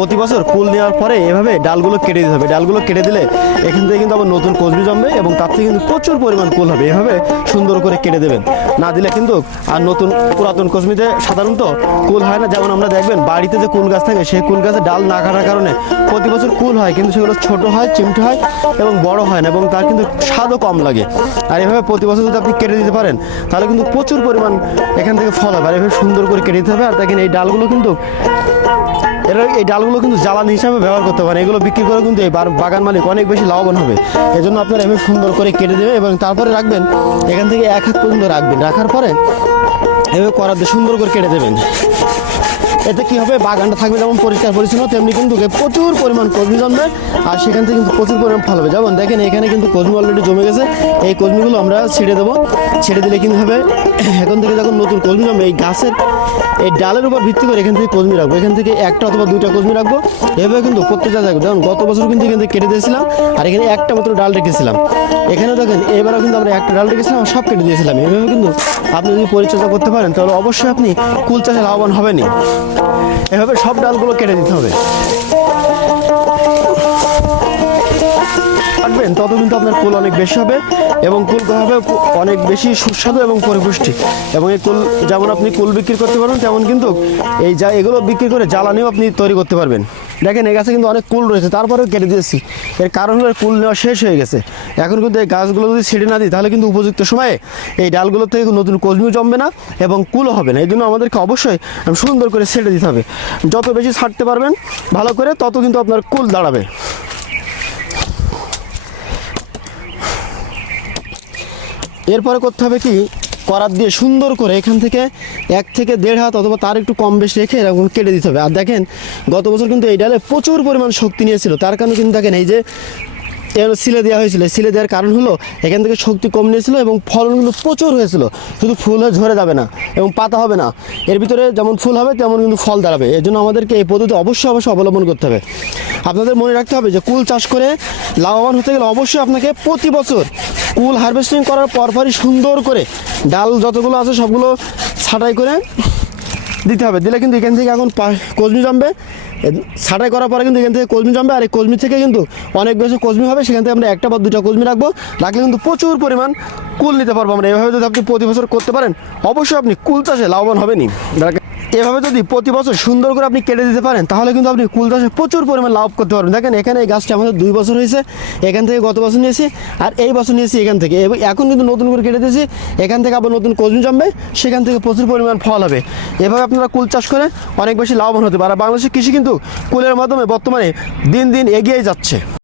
প্রতি বছর কুল নেওয়ার পরে এভাবে ডালগুলো কেটে দিতে হবে। ডালগুলো কেটে দিলে এখান থেকে কিন্তু আবার নতুন কচমি জমবে এবং তার থেকে কিন্তু প্রচুর পরিমাণ কুল হবে। এভাবে সুন্দর করে কেটে দেবেন, না দিলে কিন্তু আর নতুন পুরাতন কচমিতে সাধারণত কুল হয় না। যেমন আমরা দেখবেন বাড়িতে যে কুল গাছ থাকে সেই কুল গাছে ডাল না কাটার কারণে প্রতি বছর কুল হয়, কিন্তু সেগুলো ছোট হয়, চিমটে হয় এবং বড় হয় না, এবং তার কিন্তু স্বাদও কম লাগে। আর এভাবে প্রতি বছর যদি আপনি কেটে দিতে পারেন তাহলে কিন্তু প্রচুর পরিমাণ এখান থেকে ফল হবে। আর এভাবে সুন্দর করে কেটে দিতে হবে। আর দেখেন এই ডালগুলো কিন্তু এই ডালগুলো কিন্তু জ্বালানি হিসাবে ব্যবহার করতে পারেন। এগুলো বিক্রি করে কিন্তু এই বাগান মালিক অনেক বেশি লাভবান হবে। এই জন্য আপনারা এভাবে সুন্দর করে কেটে দেবেন এবং তারপরে রাখবেন এখান থেকে 1 হাত পর্যন্ত রাখবেন। রাখার পরে এভাবে করার দিয়ে সুন্দর করে কেটে দেবেন। এতে কী হবে, বাগানটা থাকবে যেমন পরিষ্কার পরিচ্ছন্ন, তেমনি কিন্তু প্রচুর পরিমাণ কচমি জমবে আর সেখান থেকে কিন্তু প্রচুর পরিমাণ ফল হবে। যেমন দেখেন এখানে কিন্তু কচমি অলরেডি জমে গেছে। এই কচমিগুলো আমরা ছেড়ে দেবো। ছেড়ে দিলে কিন্তু হবে এখন থেকে যখন নতুন কচমি জমবে এই গাছের এই ডালের উপর ভিত্তি করে এখান থেকে কচমি রাখবো। এখান থেকে 1টা অথবা 2টা কচমি রাখবো। এভাবে কিন্তু প্রত্যেকটা জায়গায়, যেমন গত বছর কিন্তু এখান থেকে কেটে দিয়েছিলাম আর এখানে 1টা মাত্র ডাল রেখেছিলাম। এখানে দেখেন এবারও কিন্তু আমরা 1টা ডাল রেখেছিলাম আর সব কেটে দিয়েছিলাম। এভাবে কিন্তু আপনি যদি পরিচর্যা করতে পারেন তাহলে অবশ্যই আপনি কুল চাষে লাভবান হবেনই। এভাবে সব ডালগুলো কেটে দিতে হবে। রাখবেন তত কিন্তু আপনার কুল অনেক বেশি হবে এবং কুল হবে অনেক বেশি সুস্বাদু এবং পরিপুষ্টি। এবং এই কুল যেমন আপনি কুল বিক্রি করতে পারবেন, তেমন কিন্তু এগুলো বিক্রি করে জ্বালানিও আপনি তৈরি করতে পারবেন। দেখেন এই গাছে কিন্তু অনেক কুল রয়েছে, তারপরেও কেটে দিয়েছি। এর কারণ হলো কুল নেওয়া শেষ হয়ে গেছে। এখন কিন্তু এই গাছগুলো যদি ছেড়ে না দিই তাহলে কিন্তু উপযুক্ত সময়ে এই ডালগুলো থেকে নতুন কচমিও জমবে না এবং কুলও হবে না। এই জন্য আমাদেরকে অবশ্যই সুন্দর করে ছেড়ে দিতে হবে। যত বেশি ছাড়তে পারবেন ভালো করে, তত কিন্তু আপনার কুল দাঁড়াবে। এরপরে করতে হবে কি, করাত দিয়ে সুন্দর করে এখান থেকে 1 থেকে 1.5 হাত অথবা তার একটু কম বেশি রেখে এরকম কেটে দিতে হবে। আর দেখেন গত বছর কিন্তু এই ডালে প্রচুর পরিমাণ শক্তি নিয়েছিল, তার কারণে কিন্তু দেখেন এই যে সিলে দেওয়া হয়েছিল। সিলে দেওয়ার কারণ হলো এখান থেকে শক্তি কম নিয়েছিল এবং ফলনগুলো প্রচুর হয়েছিল। শুধু ফুল হয়ে ঝরে যাবে না এবং পাতা হবে না, এর ভিতরে যেমন ফুল হবে তেমন কিন্তু ফল দাঁড়াবে। এর জন্য আমাদেরকে এই পদ্ধতি অবশ্যই অবলম্বন করতে হবে। আপনাদের মনে রাখতে হবে যে কুল চাষ করে লাভবান হতে গেলে অবশ্যই আপনাকে প্রতি বছর কুল হারভেস্টিং করার পরপরই সুন্দর করে ডাল যতগুলো আছে সবগুলো ছাঁটাই করে দিতে হবে। দিলে কিন্তু এখান থেকে এখন কচমি জমবে। ছাঁটাই করার পরে কিন্তু এখান থেকে কচমি জমবে আর এই কচমি থেকে কিন্তু অনেক বেশি কচমি হবে। সেখান থেকে আমরা 1টা বা 2টা কচমি রাখবো। রাখলে কিন্তু প্রচুর পরিমাণ কুল নিতে পারবো আমরা। এভাবে যদি আপনি প্রতি বছর করতে পারেন অবশ্যই আপনি কুল চাষে লাভবান হবেনই। এভাবে যদি প্রতি বছর সুন্দর করে আপনি কেটে দিতে পারেন তাহলে কিন্তু আপনি কুল চাষে প্রচুর পরিমাণ লাভ করতে পারবেন। দেখেন এখানে এই গাছটা আমাদের 2 বছর হয়েছে, এখান থেকে গত বছর নিয়েছি আর এই বছর নিয়েছি এখান থেকে। এখন কিন্তু নতুন করে কেটে দিয়েছি, এখান থেকে আবার নতুন কচমি জমবে, সেখান থেকে প্রচুর পরিমাণ ফল হবে। এভাবে আপনারা কুল চাষ করে অনেক বেশি লাভবান হতে পারে। বাংলাদেশের কৃষি কিন্তু কুলের মাধ্যমে বর্তমানে দিন দিন এগিয়ে যাচ্ছে।